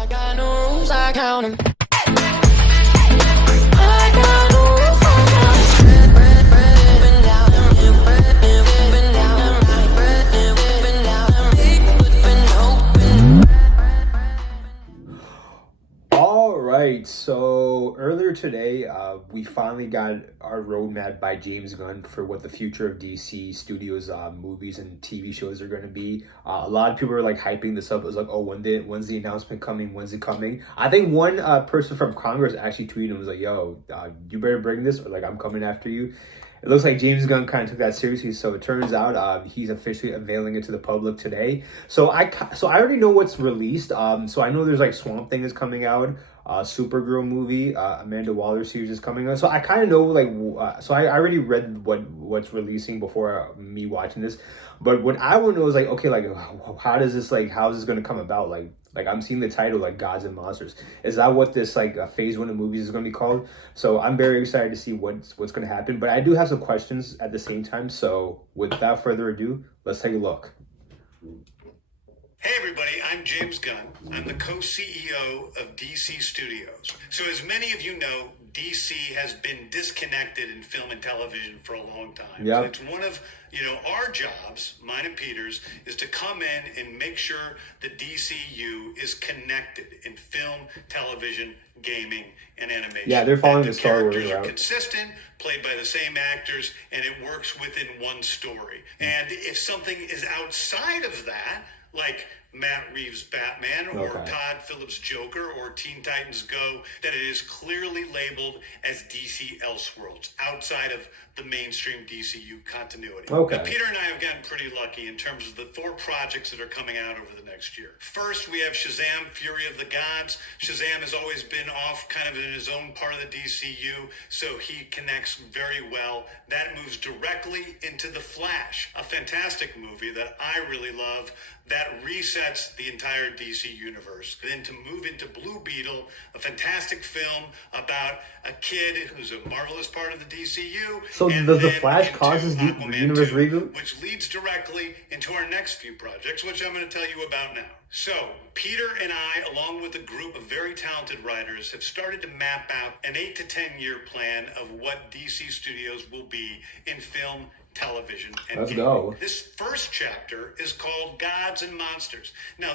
I got no rules, I count 'em. I got no rules, I count 'em. Bread, been down, bread, been down, my bread, been down, been open. All right, so earlier today, we finally got our roadmap by James Gunn for what the future of DC Studios movies and TV shows are going to be. A lot of people are like hyping this up. It was like, oh, when's the announcement coming? When's it coming? I think one person from Congress actually tweeted and was like, yo, you better bring this, or like I'm coming after you. It looks like James Gunn kind of took that seriously, so it turns out he's officially unveiling it to the public today. So I already know what's released. So I know there's like Swamp Thing is coming out, Supergirl movie, Amanda Waller series is coming out. So I kind of know like so I already read what's releasing before me watching this. But what I want to know is like, okay, like how is this going to come about? Like I'm seeing the title like Gods and Monsters. Is that what this like phase one of movies is going to be called? So I'm very excited to see what's going to happen. But I do have some questions at the same time. So without further ado, let's take a look. Hey everybody, I'm James Gunn. I'm the co-CEO of DC Studios. So as many of you know, DC has been disconnected in film and television for a long time. Yep. So it's one of, our jobs, mine and Peter's, is to come in and make sure the DCU is connected in film, television, gaming, and animation. Yeah, they're following the the Star Wars characters are route. consistent, played by the same actors, and it works within one story. And if something is outside of that, like Matt Reeves' Batman or Todd Phillips' Joker or Teen Titans Go, that it is clearly labeled as DC Elseworlds, outside of the mainstream DCU continuity. Okay. Now, Peter and I have gotten pretty lucky in terms of the 4 projects that are coming out over the next year. First, we have Shazam! Fury of the Gods. Shazam has always been off kind of in his own part of the DCU, so he connects very well. That moves directly into The Flash, a fantastic movie that I really love, that resets the entire DC universe. Then to move into Blue Beetle, a fantastic film about a kid who's a marvelous part of the DCU. So does The Flash causes the universe reboot? Which leads directly into our next few projects, which I'm going to tell you about now. So, Peter and I, along with a group of very talented writers, have started to map out an 8 to 10 year plan of what DC Studios will be in film, television, and Let's gaming. go. This first chapter is called Gods and Monsters. Now,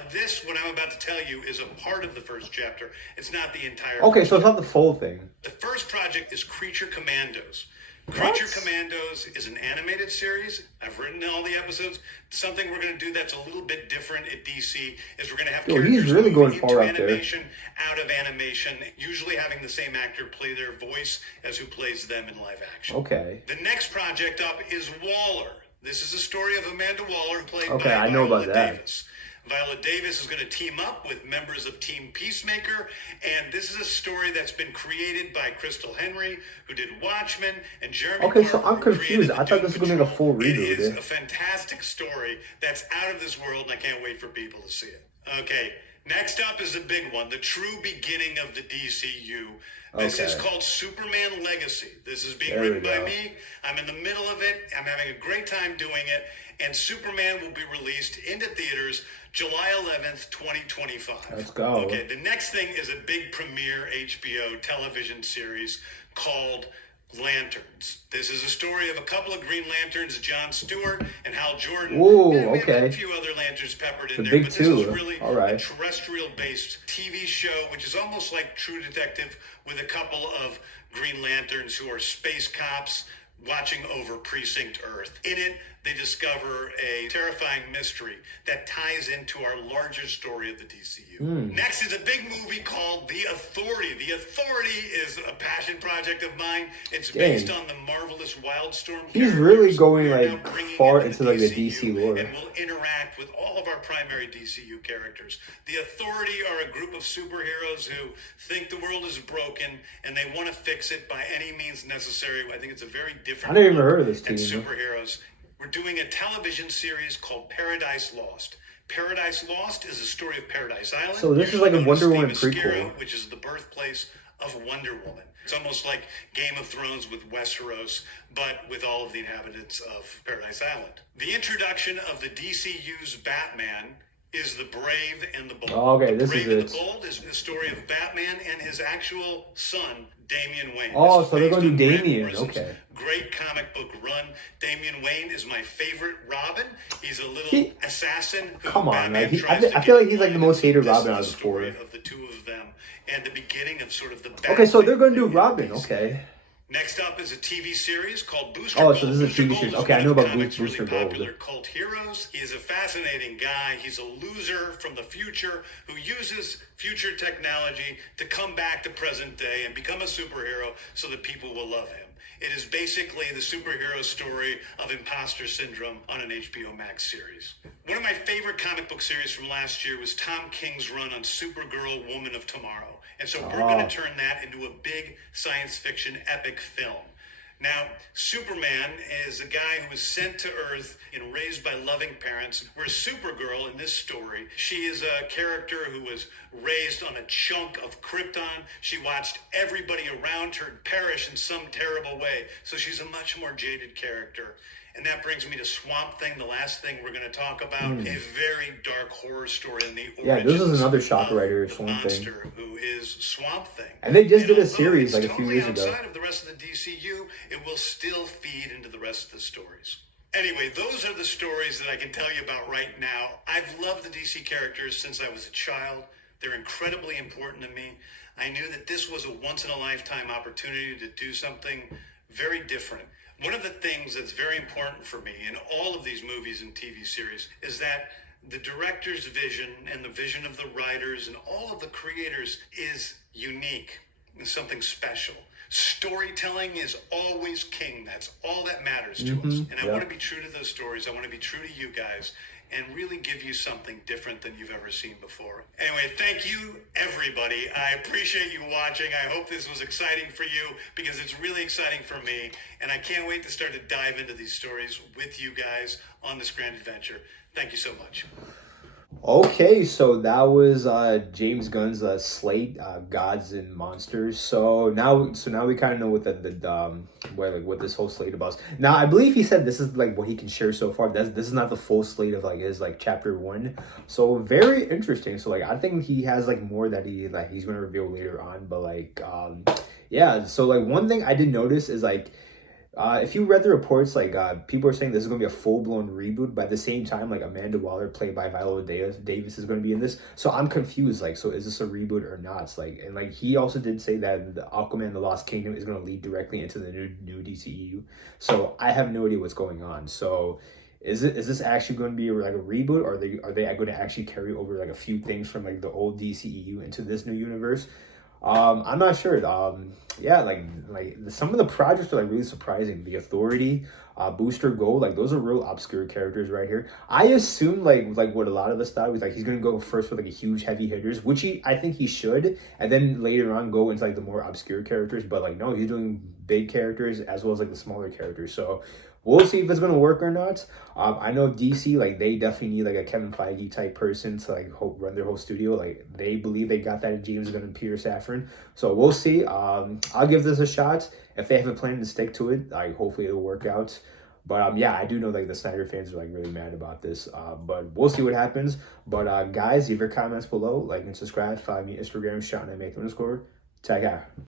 what I'm about to tell you, is a part of the first chapter. It's not the entire. Okay, so it's not the full thing. The first project is Creature Commandos. What? Creature Commandos is an animated series. I've written all the episodes. Something we're going to do that's a little bit different at DC is we're going to have characters he's really going moving far into out there. animation, out of animation, usually having the same actor play their voice as who plays them in live action. Okay. The next project up is Waller. This is a story of Amanda Waller, played Okay, by I know Viola about that. Davis. Viola Davis is going to team up with members of Team Peacemaker, and this is a story that's been created by Crystal Henry, who did Watchmen, and Jeremy. Okay, so Carver, I'm who confused. created I the thought this was Doom going to be a full Patrol. It reboot. is a fantastic story that's out of this world, and I can't wait for people to see it. Okay, next up is the big one, the true beginning of the DCU. This is called Superman Legacy. This is being written by me. I'm in the middle of it. I'm having a great time doing it. And Superman will be released into theaters July 11th, 2025. Let's go. Okay, the next thing is a big premiere HBO television series called Lanterns. This is a story of a couple of Green Lanterns, John Stewart and Hal Jordan. Ooh, We have okay. a few other lanterns peppered in The there, big but this two. is really All right. a terrestrial-based TV show, which is almost like True Detective, with a couple of Green Lanterns who are space cops watching over Precinct Earth. In it, they discover a terrifying mystery that ties into our larger story of the DCU. Next is a big movie called The Authority. The Authority is a passion project of mine. It's based on the marvelous Wildstorm. He's really characters going we're now like bringing far into like the DCU, DC lore. and will interact with all of our primary DCU characters. The Authority are a group of superheroes who think the world is broken and they want to fix it by any means necessary. I think it's a very different. I never even heard of this than team. superheroes. We're doing a television series called Paradise Lost. Paradise Lost is a story of Paradise Island. So this is like a known as Wonder Woman Themyscira, prequel. which is the birthplace of Wonder Woman. It's almost like Game of Thrones with Westeros, but with all of the inhabitants of Paradise Island. The introduction of the DCU's Batman is The Brave and the Bold. Oh, okay, The this Brave is and it. the Bold is the story of Batman and his actual son, Damian Wayne. Oh, This is so they're based going to do on Grant Damien. Morrison's Okay. great comic book run. Damian Wayne is my favorite Robin. He's a little He- assassin who Come on, Batman like I tries to feel get like he's like the in. most hated This Robin is out the of the four. story of the two of them and the beginning of sort of the Okay, so Batman they're going to do thing in Robin. DC. Okay. Next up is a TV series called Booster Oh, Gold. so this is a Booster TV Gold series. is Okay, one I know of about comics' Booster really Gold. popular cult heroes. He is a fascinating guy. He's a loser from the future who uses future technology to come back to present day and become a superhero so that people will love him. It is basically the superhero story of imposter syndrome on an HBO Max series. One of my favorite comic book series from last year was Tom King's run on Supergirl Woman of Tomorrow. And so we're going to turn that into a big science fiction epic film. Now, Superman is a guy who was sent to Earth and raised by loving parents, whereas Supergirl in this story, she is a character who was raised on a chunk of Krypton. She watched everybody around her perish in some terrible way, so she's a much more jaded character. And that brings me to Swamp Thing, the last thing we're going to talk about. A very dark horror story in the Yeah, origins this is another shocker right here, the Swamp Thing. monster who is Swamp Thing. And they just did a although series it's like a few totally years ago. outside of the rest of the DCU, it will still feed into the rest of the stories. Anyway, those are the stories that I can tell you about right now. I've loved the DC characters since I was a child. They're incredibly important to me. I knew that this was a once-in-a-lifetime opportunity to do something very different. One of the things that's very important for me in all of these movies and TV series is that the director's vision and the vision of the writers and all of the creators is unique and something special. Storytelling is always king. That's all that matters to us. And I want to be true to those stories. I want to be true to you guys and really give you something different than you've ever seen before. Anyway, thank you, everybody. I appreciate you watching. I hope this was exciting for you because it's really exciting for me. And I can't wait to start to dive into these stories with you guys on this grand adventure. Thank you so much. Okay, so that was James Gunn's Slate, Gods and Monsters. So now we kind of know what what this whole slate about. Now I believe he said this is like what he can share so far. This is not the full slate of like his like chapter 1. So very interesting. So like I think he has like more that he's going to reveal later on. But like yeah. So like one thing I did notice is like. If you read the reports, like people are saying this is going to be a full-blown reboot, but at the same time, like Amanda Waller, played by Viola Davis, is going to be in this. So I'm confused. Like, so is this a reboot or not? It's like, and like he also did say that the Aquaman: The Lost Kingdom is going to lead directly into the new DCEU. So I have no idea what's going on. So is this actually going to be like a reboot, or are they going to actually carry over like a few things from like the old DCEU into this new universe? I'm not sure. Yeah, like some of the projects are like really surprising. The Authority, Booster Gold, like those are real obscure characters right here. I assume like what a lot of us thought was like he's gonna go first with like a huge heavy hitters, which I think he should, and then later on go into like the more obscure characters. But like no, he's doing big characters as well as like the smaller characters. So we'll see if it's gonna work or not. I know DC, like they definitely need like a Kevin Feige type person to like run their whole studio. Like they believe they got that in James Gunn and Peter Safran. So we'll see. I'll give this a shot. If they have a plan to stick to it, like hopefully it'll work out. But yeah, I do know like the Snyder fans are like really mad about this. But we'll see what happens. But guys, leave your comments below, like and subscribe. Follow me on Instagram, Sean _. Take care.